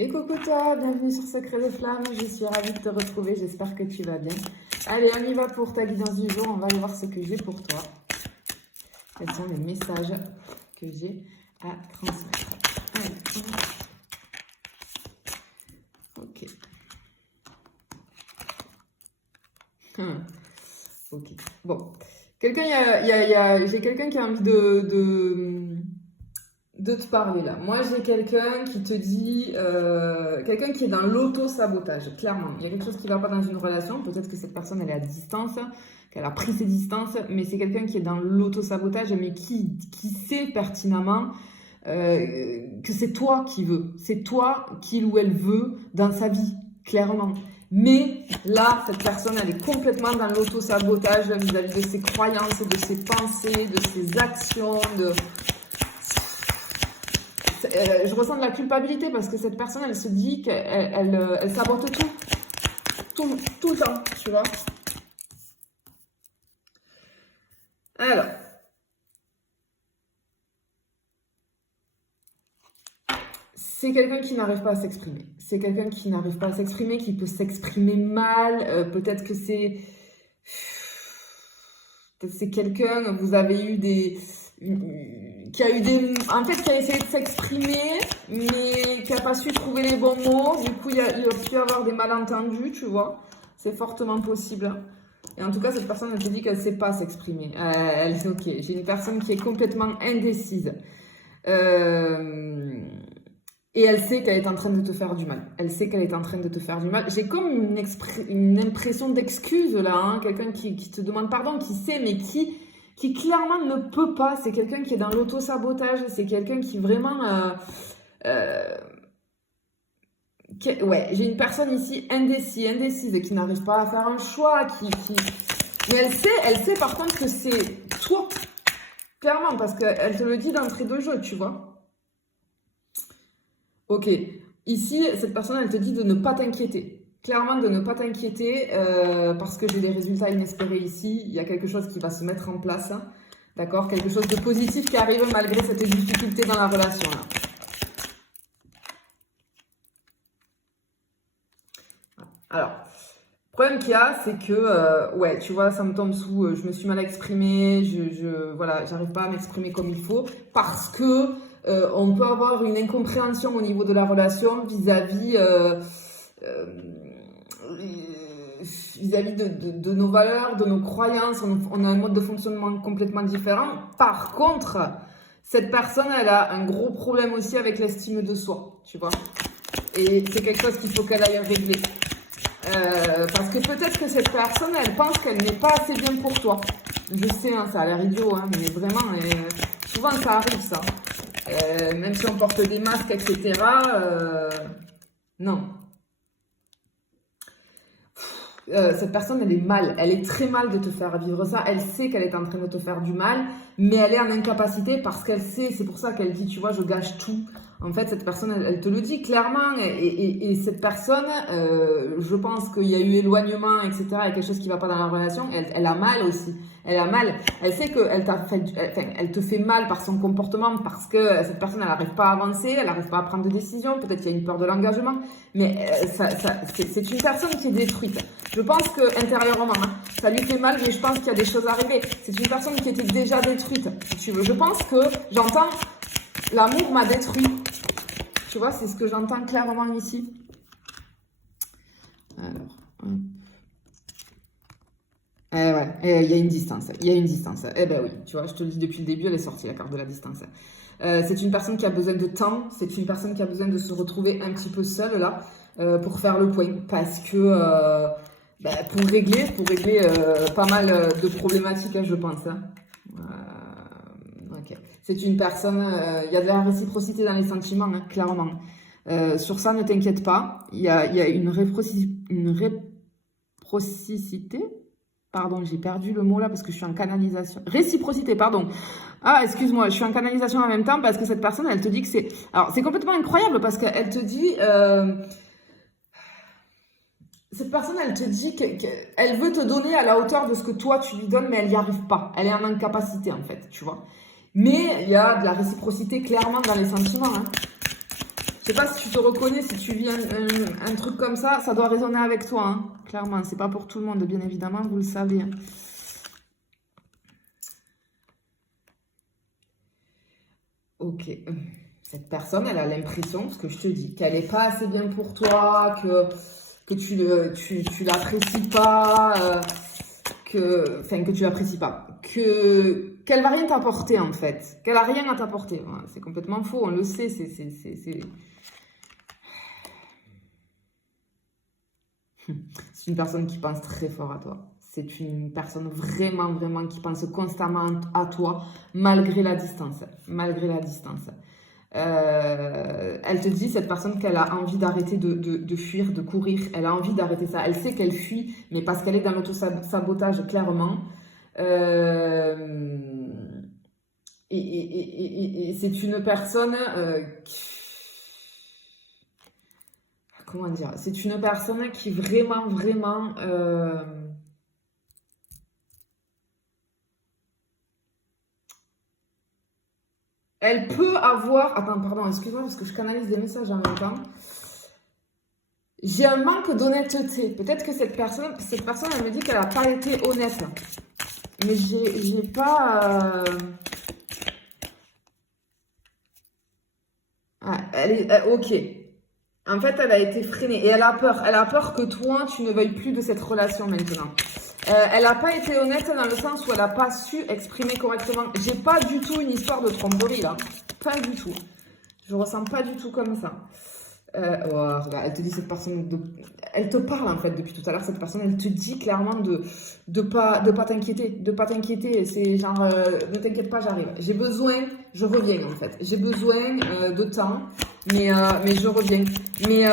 Et coucou toi, bienvenue sur Secret des Flammes, je suis ravie de te retrouver, j'espère que tu vas bien. Allez, on y va pour ta guidance du jour, on va aller voir ce que j'ai pour toi. Quels sont les messages que j'ai à transmettre. Allez. Ok. Ok. Bon. J'ai quelqu'un qui a envie de te parler là. Moi, j'ai quelqu'un qui te dit, quelqu'un qui est dans l'auto-sabotage, clairement. Il y a quelque chose qui ne va pas dans une relation. Peut-être que cette personne, elle est à distance, qu'elle a pris ses distances, mais c'est quelqu'un qui est dans l'auto-sabotage, mais qui sait pertinemment que c'est toi qui veux. C'est toi qu'il ou elle veut dans sa vie, clairement. Mais là, cette personne, elle est complètement dans l'auto-sabotage vis-à-vis de ses croyances, de ses pensées, de ses actions, je ressens de la culpabilité parce que cette personne, elle se dit qu'elle sabote tout le temps, tu vois. Alors, c'est quelqu'un qui n'arrive pas à s'exprimer. C'est quelqu'un qui n'arrive pas à s'exprimer, qui peut s'exprimer mal. Peut-être que c'est quelqu'un, vous avez eu qui a essayé de s'exprimer, mais qui n'a pas su trouver les bons mots. Du coup, il a pu y avoir des malentendus, tu vois. C'est fortement possible. Et en tout cas, cette personne, elle te dit qu'elle ne sait pas s'exprimer. Elle dit, ok, j'ai une personne qui est complètement indécise. Et elle sait qu'elle est en train de te faire du mal. Elle sait qu'elle est en train de te faire du mal. J'ai comme une impression d'excuse là. Hein. Quelqu'un qui te demande pardon, qui sait, mais qui clairement ne peut pas. C'est quelqu'un qui est dans l'auto-sabotage. C'est quelqu'un qui vraiment... Ouais, j'ai une personne ici indécise, qui n'arrive pas à faire un choix, Mais elle sait par contre que c'est toi. Clairement, parce qu'elle te le dit d'entrée de jeu, tu vois. Ok, ici, cette personne, elle te dit de ne pas t'inquiéter. Clairement, de ne pas t'inquiéter, parce que j'ai des résultats inespérés ici. Il y a quelque chose qui va se mettre en place, hein, d'accord? Quelque chose de positif qui arrive malgré cette difficulté dans la relation, là. Alors, le problème qu'il y a, c'est que, ouais, tu vois, ça me tombe sous, je me suis mal exprimée, voilà, j'arrive pas à m'exprimer comme il faut, parce que on peut avoir une incompréhension au niveau de la relation vis-à-vis de nos valeurs, de nos croyances. On a un mode de fonctionnement complètement différent. Par contre, cette personne, elle a un gros problème aussi avec l'estime de soi, tu vois. Et c'est quelque chose qu'il faut qu'elle aille régler. Parce que peut-être que cette personne, elle pense qu'elle n'est pas assez bien pour toi. Je sais, hein, ça a l'air idiot, hein, mais vraiment, souvent ça arrive, ça. Même si on porte des masques, etc. Non. Cette personne, elle est mal. Elle est très mal de te faire vivre ça. Elle sait qu'elle est en train de te faire du mal, mais elle est en incapacité parce qu'elle sait. C'est pour ça qu'elle dit, tu vois, je gâche tout. En fait, cette personne, elle te le dit clairement. Et cette personne, je pense qu'il y a eu éloignement, etc. Il y a quelque chose qui ne va pas dans la relation. Elle a mal aussi. Elle a mal. Elle sait qu'elle elle te fait mal par son comportement parce que cette personne, elle n'arrive pas à avancer, elle n'arrive pas à prendre de décision. Peut-être qu'il y a une peur de l'engagement. Mais c'est une personne qui est détruite. Je pense que intérieurement, hein, ça lui fait mal, mais je pense qu'il y a des choses à régler. C'est une personne qui était déjà détruite, si tu veux. Je pense que j'entends l'amour m'a détruit. Tu vois, c'est ce que j'entends clairement ici. Alors, ouais, il y a une distance. Il y a une distance. Eh ben oui, tu vois, je te le dis depuis le début, elle est sortie la carte de la distance. C'est une personne qui a besoin de temps. C'est une personne qui a besoin de se retrouver un petit peu seule là pour faire le point, parce que pour régler pas mal de problématiques, hein, je pense. Hein. Ok. C'est une personne, il y a de la réciprocité dans les sentiments, hein, clairement. Sur ça, ne t'inquiète pas. Il y a une réciprocité. Pardon, j'ai perdu le mot là parce que je suis en canalisation. Réciprocité, pardon. Ah, excuse-moi, je suis en canalisation en même temps parce que cette personne, elle te dit que c'est... Alors, c'est complètement incroyable parce qu'elle te dit... Cette personne, elle te dit qu'elle veut te donner à la hauteur de ce que toi, tu lui donnes, mais elle n'y arrive pas. Elle est en incapacité, en fait, tu vois. Mais il y a de la réciprocité clairement dans les sentiments. Hein. sais pas si tu te reconnais, si tu vis un truc comme ça doit résonner avec toi, hein. Clairement. C'est pas pour tout le monde, bien évidemment, vous le savez. Hein. Ok. Cette personne, elle a l'impression, ce que je te dis, qu'elle n'est pas assez bien pour toi, que tu l'apprécies pas, que tu l'apprécies pas, qu'elle va rien t'apporter en fait, qu'elle a rien à t'apporter. Voilà, c'est complètement faux, on le sait, c'est une personne qui pense très fort à toi. C'est une personne vraiment, vraiment qui pense constamment à toi, malgré la distance. Malgré la distance. Elle te dit, cette personne, qu'elle a envie d'arrêter de fuir, de courir. Elle a envie d'arrêter ça. Elle sait qu'elle fuit, mais parce qu'elle est dans l'auto-sabotage, clairement. Et c'est une personne comment dire? C'est une personne qui vraiment, vraiment... elle peut avoir... Attends, pardon, excuse-moi parce que je canalise des messages en même temps. J'ai un manque d'honnêteté. Peut-être que cette personne, elle me dit qu'elle n'a pas été honnête. Mais j'ai pas... Ah, ok. En fait, elle a été freinée et elle a peur. Elle a peur que toi, tu ne veuilles plus de cette relation maintenant. Elle n'a pas été honnête dans le sens où elle n'a pas su exprimer correctement. J'ai pas du tout une histoire de tromperie là. Pas du tout. Je ressens pas du tout comme ça. Oh, regarde, elle te dit cette personne, elle te parle en fait depuis tout à l'heure. Cette personne, elle te dit clairement de pas t'inquiéter. C'est genre, ne t'inquiète pas, j'arrive. J'ai besoin, je reviens en fait. J'ai besoin de temps, mais je reviens. Mais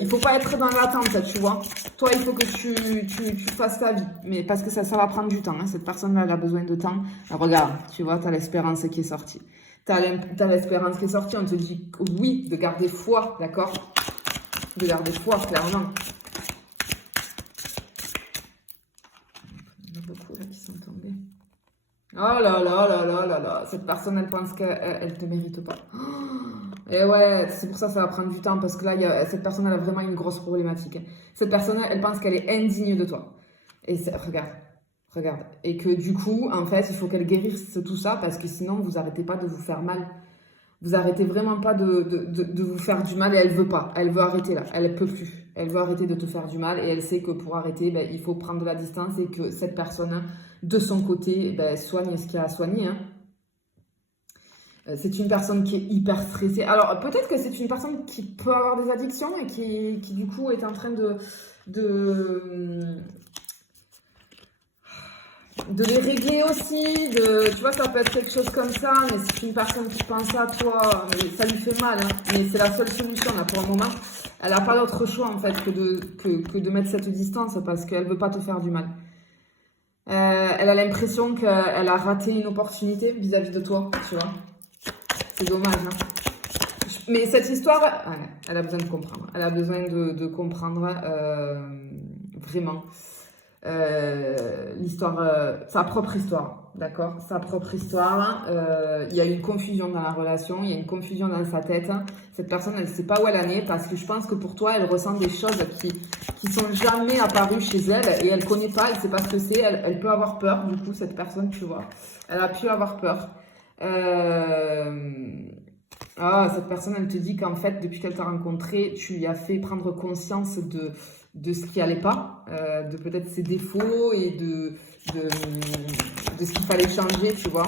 il faut pas être dans l'attente, tu vois. Toi, il faut que tu fasses ta vie, mais parce que ça va prendre du temps. Hein. Cette personne-là, elle a besoin de temps. Alors, regarde, tu vois, t'as l'espérance qui est sortie. T'as l'espérance qui est sortie, on te dit oui, de garder foi, d'accord? De garder foi, clairement. Il y en a beaucoup là qui sont tombés. Oh là là là là là là, cette personne, elle pense qu'elle te mérite pas. Et ouais, c'est pour ça que ça va prendre du temps, parce que là, cette personne, elle a vraiment une grosse problématique. Cette personne, elle pense qu'elle est indigne de toi. Et regarde. Et que du coup, en fait, il faut qu'elle guérisse tout ça, parce que sinon, vous arrêtez pas de vous faire mal. Vous arrêtez vraiment pas de vous faire du mal, et elle veut pas. Elle veut arrêter là. Elle peut plus. Elle veut arrêter de te faire du mal, et elle sait que pour arrêter, ben, il faut prendre de la distance, et que cette personne, de son côté, ben, soigne ce qu'il y a à soigner. Hein. C'est une personne qui est hyper stressée. Alors, peut-être que c'est une personne qui peut avoir des addictions, et qui du coup, est en train de les régler aussi, tu vois, ça peut être quelque chose comme ça, mais c'est une personne qui pense à toi, ça lui fait mal, hein, mais c'est la seule solution là pour le moment. Elle n'a pas d'autre choix en fait que de mettre cette distance, parce qu'elle veut pas te faire du mal. Elle a l'impression qu'elle a raté une opportunité vis-à-vis de toi, tu vois. C'est dommage, hein. Mais cette histoire, ouais, elle a besoin de comprendre. Elle a besoin de comprendre vraiment. L'histoire, sa propre histoire, d'accord? Sa propre histoire. Il y a une confusion dans la relation, il y a une confusion dans sa tête. Cette personne, elle ne sait pas où elle en est, parce que je pense que pour toi, elle ressent des choses qui sont jamais apparues chez elle, et elle connaît pas, elle sait pas ce que c'est. Elle peut avoir peur, du coup, cette personne, tu vois. Elle a pu avoir peur. Cette personne, elle te dit qu'en fait, depuis qu'elle t'a rencontré, tu lui as fait prendre conscience de ce qui allait pas, de peut-être ses défauts, et de ce qu'il fallait changer, tu vois.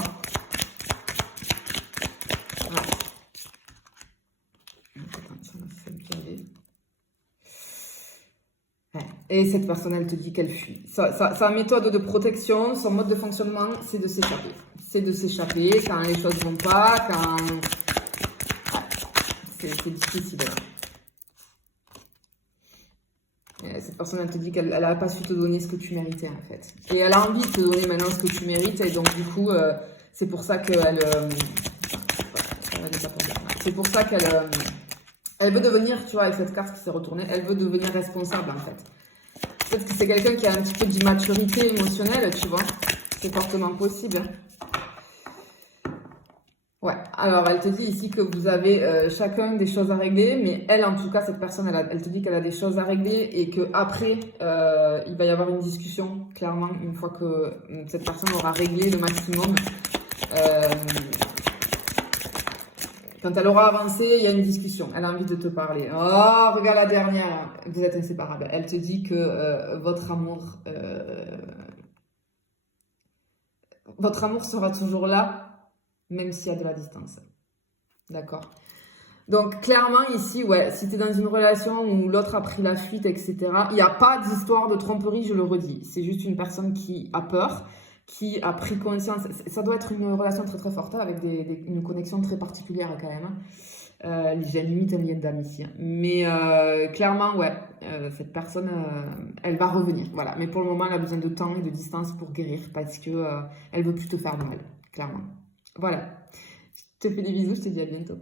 Et cette personne, elle te dit qu'elle fuit. Sa méthode de protection, son mode de fonctionnement, c'est de s'échapper. C'est de s'échapper quand les choses vont pas, quand... C'est difficile. Cette personne, elle te dit qu'elle n'a pas su te donner ce que tu méritais, en fait. Et elle a envie de te donner maintenant ce que tu mérites. Et donc, du coup, c'est pour ça qu'elle... c'est pour ça qu'elle elle veut devenir, tu vois, avec cette carte qui s'est retournée, elle veut devenir responsable, en fait. Peut-être que c'est quelqu'un qui a un petit peu d'immaturité émotionnelle, tu vois. C'est fortement possible. Ouais, alors elle te dit ici que vous avez chacun des choses à régler, mais elle, en tout cas, cette personne, elle te dit qu'elle a des choses à régler et qu'après, il va y avoir une discussion, clairement, une fois que cette personne aura réglé le maximum. Euh, Quand elle aura avancé, il y a une discussion. Elle a envie de te parler. Oh, regarde la dernière. Vous êtes inséparables. Elle te dit que votre amour sera toujours là, même s'il y a de la distance. D'accord? Donc, clairement, ici, ouais, si tu es dans une relation où l'autre a pris la fuite, etc., il n'y a pas d'histoire de tromperie, je le redis. C'est juste une personne qui a peur, qui a pris conscience. Ça doit être une relation très très forte, hein, avec une connexion très particulière quand même. J'ai limite un lien d'amitié. Mais clairement, ouais, cette personne, elle va revenir. Voilà. Mais pour le moment, elle a besoin de temps et de distance pour guérir parce que elle veut plus te faire de mal, clairement. Voilà. Je te fais des bisous, je te dis à bientôt.